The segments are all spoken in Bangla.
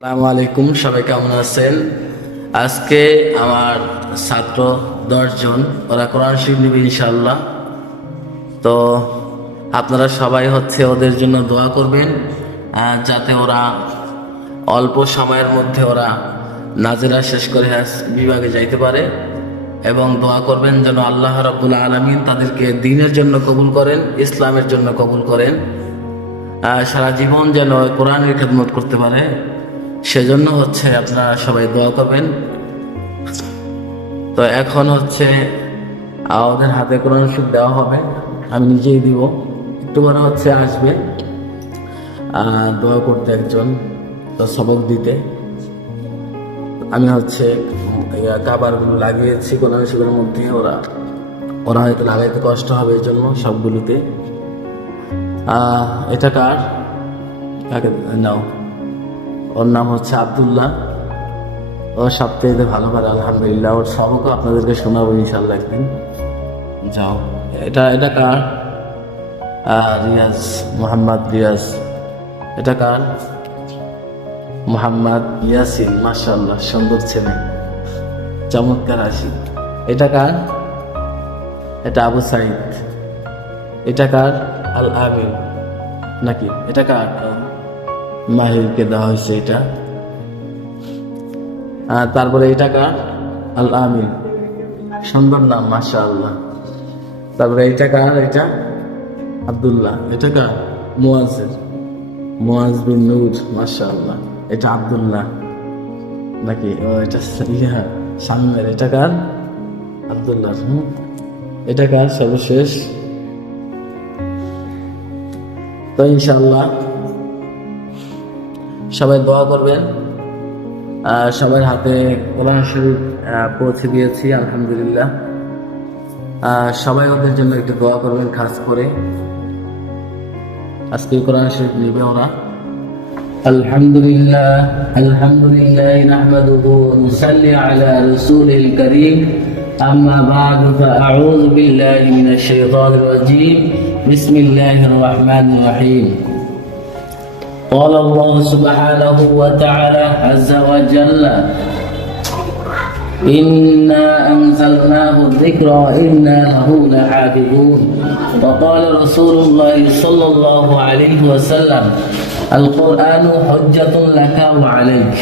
আসসালামু আলাইকুম, সবাই কেমন আছেন? আজকে আমার ছাত্র দশজন, ওরা কোরআন শরীফ নেবে ইনশাল্লাহ তো আপনারা সবাই হচ্ছে ওদের জন্য দোয়া করবেন যাতে ওরা অল্প সময়ের মধ্যে ওরা নাজেরা শেষ করে বিভাগে যাইতে পারে। এবং দোয়া করবেন যেন আল্লাহ রাব্বুল আলমিন তাদেরকে দিনের জন্য কবুল করেন, ইসলামের জন্য কবুল করেন। সারা জীবন যেন কোরআনের খেদমত করতে পারে। সেজন্য হচ্ছে আপনারা সবাই দোয়া করবেন। তো এখন হচ্ছে আহ, ওদের হাতে কোরআন শরীফ দেওয়া হবে। আমি নিজেই দিব। একটু পরে হচ্ছে আসবে। দোয়া করতে একজন তো সবক দিতে। আমি হচ্ছে কাবারগুলো লাগিয়েছি কোরআন শরীফের মধ্যে। ওরা ওরা হয়তো লাগাইতে কষ্ট হবে এই জন্য সবগুলোতে। এটা কার? কাকে? নাও। ওর নাম হচ্ছে আবদুল্লাহ। ও সবথেকে ভালো পারে, আলহামদুলিল্লাহ। ওর সবকও আপনাদেরকে শোনাবো ইনশাল্লাহ একদিন। যাও। এটা এটা কার? রিয়াজ, মোহাম্মদ রিয়াজ। এটা কার? মোহাম্মদ ইয়াসিন মাশাল্লাহ সুন্দর ছেলে। চমৎকার আসি এটা কার? এটা আবু সাইদ। এটা কার? আল আমিন নাকি? এটা কার? মাহিরকে দেওয়া হয়েছে এটা। আর তারপরে এটা কার? আল আমিন। সুন্দর নাম মাশা আল্লাহ তারপরে এটা কার? এটা আব্দুল্লাহ। এটা কার? মুয়াজের মুয়াজ বিন নূর মাশা আল্লাহ এটা আব্দুল্লাহ। নাকি? ও, এটা ইয়া সামনের, এটা কার? আব্দুল্লাহ। হুম। এটা কার? সর্বশেষ। তো ইনশাল্লাহ সবাই দোয়া করবেন আহ, সবার হাতে কোরআন শরীফ আহ, পৌঁছে দিয়েছি আলহামদুলিল্লাহ আহ, সবাই ওদের জন্য একটু দোয়া করবেন খাস করে আজকে কোরআন শরীফ নেবে ওরা الحمد لله الحمد لله نحمده ونصلي على رسوله الكريم أما بعد فأعوذ بالله من الشيطان الرجيم بسم الله الرحمن الرحيم قال الله سبحانه وتعالى عز وجل إنا أنزلناه الذكر وإنا له لحافظون وقال رسول الله صلى الله عليه وسلم القرآن حجة لك وعليك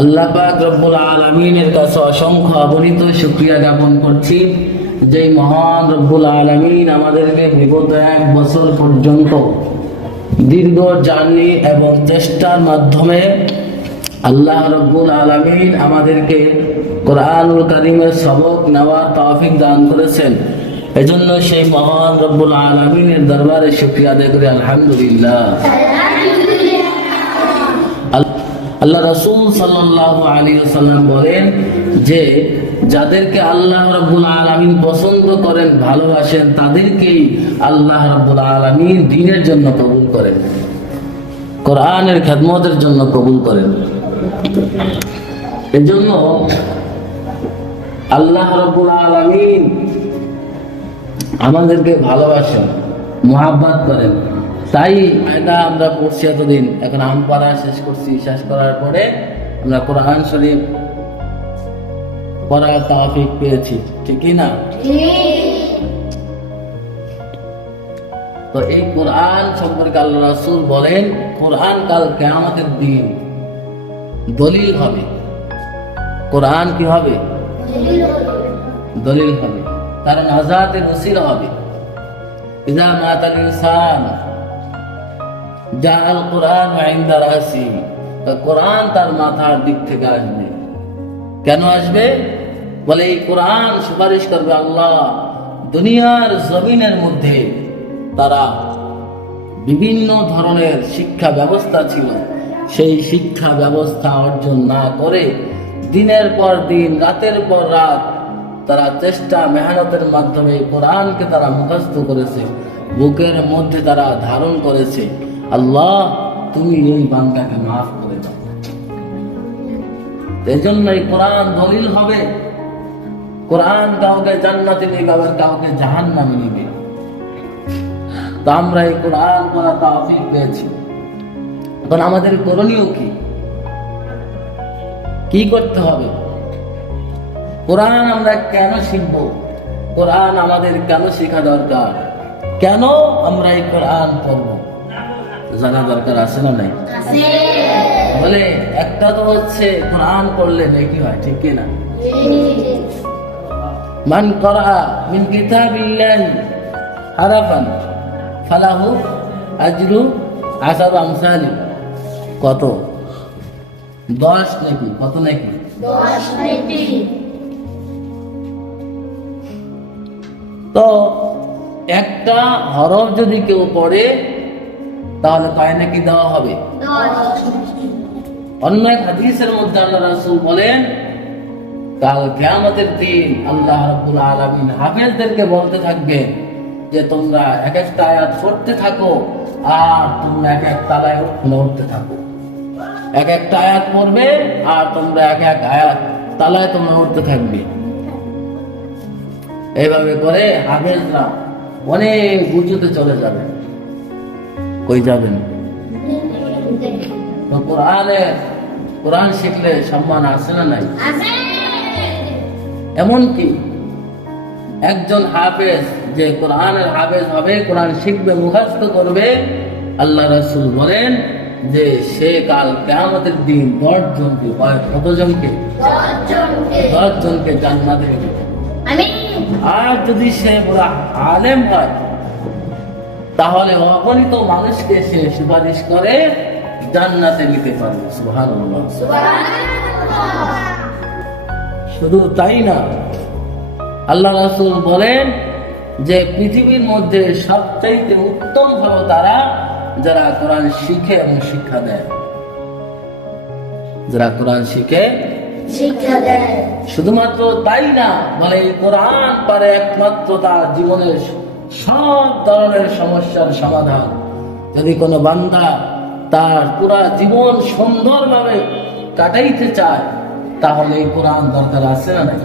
আল্লাহ পাক রব্বুল আলমিনের কাছে অসংখ্য অগণিত শুক্রিয়া জ্ঞাপন করছি যে মহান রব্বুল আলমিন আমাদেরকে বিগত এক বছর পর্যন্ত দীর্ঘ জার্নি এবং চেষ্টার মাধ্যমে আল্লাহ রব্বুল আলমিন আমাদেরকে কোরআনুল করিমের সবক নেওয়ার তৌফিক দান করেছেন। এজন্য সেই মহান রব্বুল আলমিনের দরবারে শুক্রিয়া আদায় করি, আলহামদুলিল্লাহ। আল- আল্লাহ রসুল সাল্লাহ আলী সাল্লাম বলেন যে, যাদেরকে আল্লাহ রব্বুল আলমিন পছন্দ করেন, ভালোবাসেন, তাদেরকেই আল্লাহ রব্বুল আলমিন দিনের জন্য কবুল করেন। কোরআনের খেদমতের জন্য কবুল করেন। এজন্য আল্লাহ রব্বুল আলমিন আমাদেরকে ভালোবাসেন, মোহাব্বত করেন। তাই এটা আমরা পড়ছি এতদিন। এখন আম পড়া শেষ করছি। শেষ করার পরে আমরা কোরআন শরীফ পড়ার তাফিক পেয়েছি। ঠিকই না? তো এই কোরআন সম্পর্কে আল্লাহ রাসূল বলেন, কোরআন কাল কেয়ামতের দিন দলিল হবে। কোরআন কি হবে? দলিল হবে। কারণ আজাদের ওসিলা হবে। ইজা মাতাল ইনসান জাহাল কোরআন আইন্দা রাসি কোরআন তার মাথার দিক থেকে আসবে। কেন আসবে? বলে এই কোরআন সুপারিশ করবে আল্লাহ, দুনিয়ার জমিনের মধ্যে তারা বিভিন্ন ধরনের শিক্ষা ব্যবস্থা ছিল। সেই শিক্ষা ব্যবস্থা অর্জন না করে দিনের পর দিন, রাতের পর রাত তারা চেষ্টা, মেহনতের মাধ্যমে কোরআনকে তারা মুখস্থ করেছে, বুকের মধ্যে তারা ধারণ করেছে। আল্লাহ, তুমি এই বান্দাকে মাফ করে দাও। এই জন্য এই কোরআন দলিল হবে। কোরআন কাউকে জান্নাতে নিবে, আবার কাউকে জাহান্নামে নিবে। তো আমরা এই কোরআন পড়া তাফিক পেয়েছি। তখন আমাদের করণীয় কি? কি করতে হবে? কোরআন আমরা কেন শিখব? কোরআন আমাদের কেন শেখা দরকার? কেন আমরা এই কোরআন পড়ব? জানা দরকার আছে না নাই? বলে একটা তো হচ্ছে কোরআন পড়লে নাকি হয় ঠিক কি না মান করা মিন কিতাবিল্লাহি হারাফান ফালাহু আজরু আসার আমসালি। কত? দশ নাকি কত নাকি। তো একটা হরফ যদি কেউ পড়ে তাহলে পায় নাকি দেওয়া হবে? অন্য এক হাদিসের মধ্যে আল্লাহ রাসূল বলেন কাল কিয়ামতের দিন আল্লাহ রাব্বুল আলামিন হাফেজদেরকে বলতে থাকবে যে তোমরা এক একটা আয়াত পড়তে থাকো আর তোমরা এক এক তালায় উঠতে থাকো। এক একটা আয়াত পড়বে আর তোমরা এক এক আয়াত তালায় তোমরা উঠতে থাকবে। এইভাবে করে হাফেজরা অনেক উঁচুতে চলে যাবে। কই যাবেন? কোরআনে কোরআন শিখলে সম্মান আছে না নাই? এমনকি একজন হাফেজ যে কোরআনের হাফেজ হবে কোরআন শিখবে মুখস্থ করবে আল্লাহ রাসূল বলেন যে সে কাল কেয়ামতের দিন দশ জনকে কতজনকে? দশ জনকে জান্নাতে আর যদি সে পুরা আলেম হয় তাহলে অগণিত মানুষকে সে সুপারিশ করে জান্নাতে নিতে পারবে। সুবহানাল্লাহ। শুধু তাই না আল্লাহ রাসূল বলেন যে পৃথিবীর মধ্যে সবচাইতে উত্তম হলো তারা যারা কোরআন শিখে এবং শিক্ষা দেয়। যারা কোরআন শিখে শিক্ষা দেয়। শুধুমাত্র তাই না মানে এই কোরআন পারে একমাত্র তার জীবনের সব ধরনের সমস্যার সমাধান। যদি কোনো বান্দা তার পুরা জীবন সুন্দরভাবে কাটাইতে চায় তাহলে এই কোরআন দরকার আছে না নাই?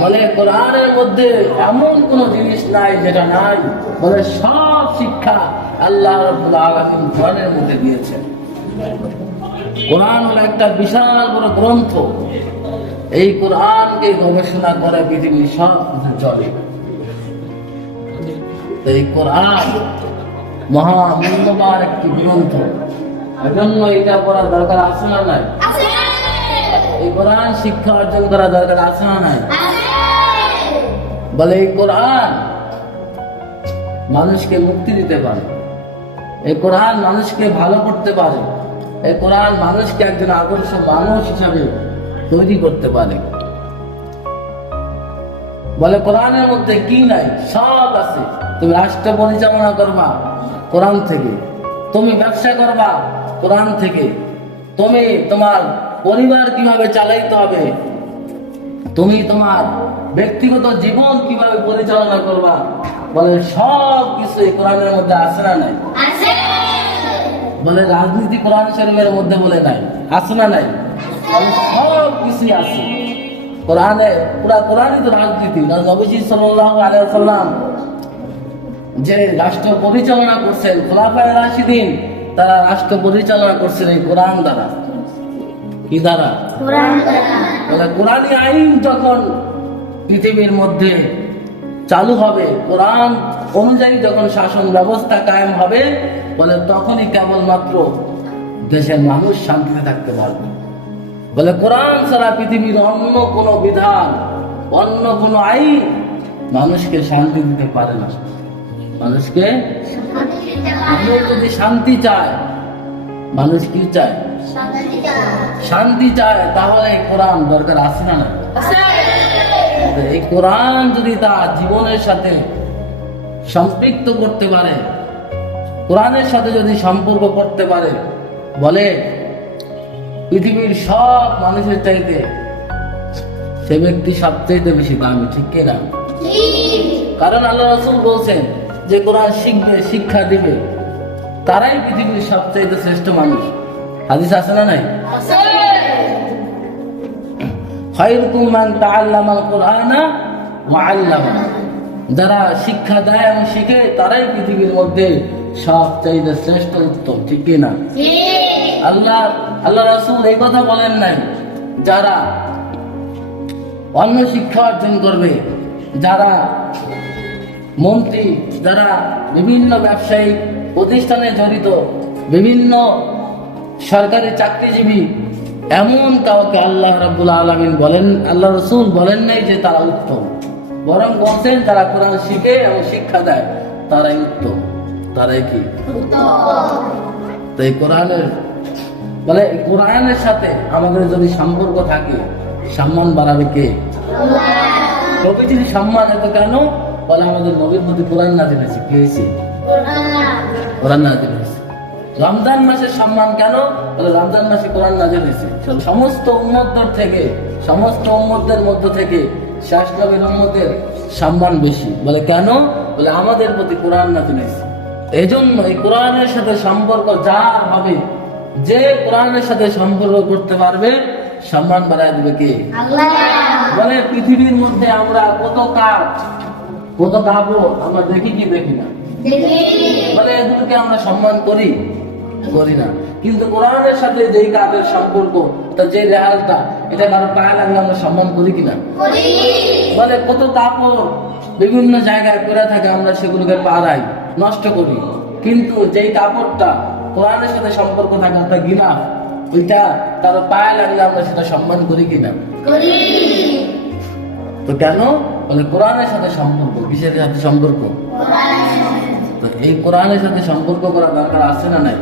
বলে কোরআনের মধ্যে এমন কোন জিনিস নাই যেটা নাই বলে সব শিক্ষা আল্লাহ রাব্বুল আলামিন কোরআনের মধ্যে দিয়েছেন। কোরআন হলো একটা বিশাল বড় গ্রন্থ। এই কোরআনকে গবেষণা করে পৃথিবীর সব চলে তো এই কোরআন মহা মূল্যবান একটি গ্রন্থ। এজন্য এটা পড়া দরকার আছে না নাই? এই কোরআন শিক্ষা অর্জন করা দরকার আছে না নাই? বলে এই কোরআন মানুষকে মুক্তি দিতে পারে। এই কোরআন মানুষকে ভালো করতে পারে। এই কোরআন মানুষকে একজন আদর্শ মানুষ হিসাবে তৈরি করতে পারে। বলে কোরআনের মধ্যে কি নাই? সব আছে। তুমি রাষ্ট্র পরিচালনা করবা কোরআন থেকে। তুমি ব্যবসা করবা কোরআন থেকে। তুমি তোমার পরিবার কীভাবে চালাইতে হবে? তুমি তোমার ব্যক্তিগত জীবন কীভাবে পরিচালনা করবা? বলে সব কিছু এই কোরআনের মধ্যে আছে না নাই? বলে রাজনীতি কোরআন শরীফের মধ্যে বলে নাই। আছে না নাই? সব কিছুই আছে। কোরআনে পুরা কোরআনই তো রাজনীতি। নবীজি সাল্লাল্লাহু আলাইহি সাল্লাম যে রাষ্ট্র পরিচালনা করছেন খোলাফায়ে রাশিদিন তারা রাষ্ট্র পরিচালনা করছেন এই কোরআন দ্বারা। কি দ্বারা? কোরআন দ্বারা। কোরআনী আইন যখন পৃথিবীর মধ্যে চালু হবে কোরআন অনুযায়ী যখন শাসন ব্যবস্থা কায়েম হবে বলে তখনই কেবলমাত্র দেশের মানুষ শান্তিতে থাকতে পারবে। বলে কোরআন ছাড়া পৃথিবীর অন্য কোনো বিধান অন্য কোনো আইন মানুষকে শান্তি দিতে পারে না। মানুষকে মানুষ যদি শান্তি চায় মানুষ কি চায়? শান্তি চায়। তাহলে এই কোরআন দরকার আছে না না এই কোরআন যদি তার জীবনের সাথে সম্পৃক্ত করতে পারে কোরআনের সাথে যদি সম্পর্ক করতে পারে বলে পৃথিবীর সব মানুষের চাইতে সে ব্যক্তি সবচাইতে বেশি দামি, ঠিক কিনা? কারণ আল্লাহ রসুল বলছেন যে কোরআন শিখবে, শিক্ষা দিবে, তারাই পৃথিবীর সবচাইতে শ্রেষ্ঠ মানুষ। হাদিস আছে না নাই? খায়রুকুম মান তাআল্লামাল কুরআনা ওয়া আল্লামা। যারা শিক্ষা দেয় এবং শিখে, তারাই পৃথিবীর মধ্যে সব চাইতে শ্রেষ্ঠ উত্তম, ঠিক কি না আল্লাহ আল্লাহ রাসূল এই কথা বলেন নাই। যারা অন্য শিক্ষা অর্জন করবে যারা মন্ত্রী যারা বিভিন্ন ব্যবসায়ী প্রতিষ্ঠানে জড়িত বিভিন্ন সরকারি চাকরিজীবী এমন কাউকে আল্লাহ রাব্বুল আলামিন বলেন আল্লাহ রসুল বলেন নাই যে তারা উত্তম। বরং বলছেন যারা কোরআন শিখে এবং শিক্ষা দেয় তারাই উত্তম। তারাই কি? তাই কোরআনের বলে এই কোরআনের সাথে আমাদের যদি সম্পর্ক থাকে সম্মান বাড়াবে কে? নবীজির সম্মান এত কেন? বলে আমাদের নবীর প্রতি কোরআন না হয়েছে। কি হয়েছে? কোরআন। নাজিল হয়েছে। রমজান মাসের সম্মান কেন? বলে রমজান মাসে কোরআন না হয়েছে। সমস্ত উম্মতদের থেকে সমস্ত উম্মতদের মধ্য থেকে শেষ নবীর উম্মতের সম্মান বেশি। বলে কেন? বলে আমাদের প্রতি কোরআন না জেনেছে এই জন্য এই কোরআনের সাথে সম্পর্ক যা হবে যে কোরআনের সাথে সম্পর্ক করতে পারবে সম্মান বাড়ায় দেবে কে? বলে পৃথিবীর মধ্যে আমরা কত কাজ কত কাপড় আমরা দেখি কি দেখি না? বলে এগুলোকে আমরা সম্মান করি? করি না। কিন্তু কোরআনের সাথে যেই কাজের সম্পর্ক তা যে রেহালটা এটা কারও পায়ে লাগলে আমরা সম্মান করি কিনা বলে কত কাপড় বিভিন্ন জায়গায় পরে থাকে আমরা সেগুলোকে পাড়াই নষ্ট করি। কিন্তু যেই কাপড়টা কোরআনের সাথে সম্পর্ক থাকে ওটা গিনা। ওইটা তার পায়ে লাগলে আমরা সেটা সম্মান করি কিনা? তো কেন? বলে কোরআনের সাথে সম্পর্ক। কিসের সাথে সম্পর্ক? তো এই কোরআনের সাথে সম্পর্ক করা দরকার আছে না নাই?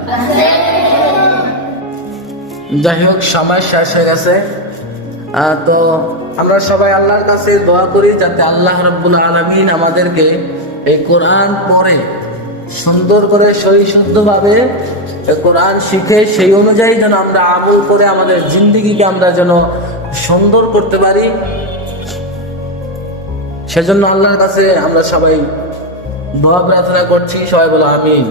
যাই হোক সময় শেষ হয়ে গেছে। আহ, তো আমরা সবাই আল্লাহর কাছে দোয়া করি যাতে আল্লাহ রাব্বুল আলামিন আমাদেরকে এই কোরআন পড়ে সুন্দর করে সহি শুদ্ধভাবে কোরআন শিখে সেই অনুযায়ী যেন আমরা আমল করে আমাদের জিন্দিগিকে আমরা যেন সুন্দর করতে পারি। সেজন্য আল্লাহর কাছে আমরা সবাই দোয়া প্রার্থনা করছি, সবাই বলো আমিন।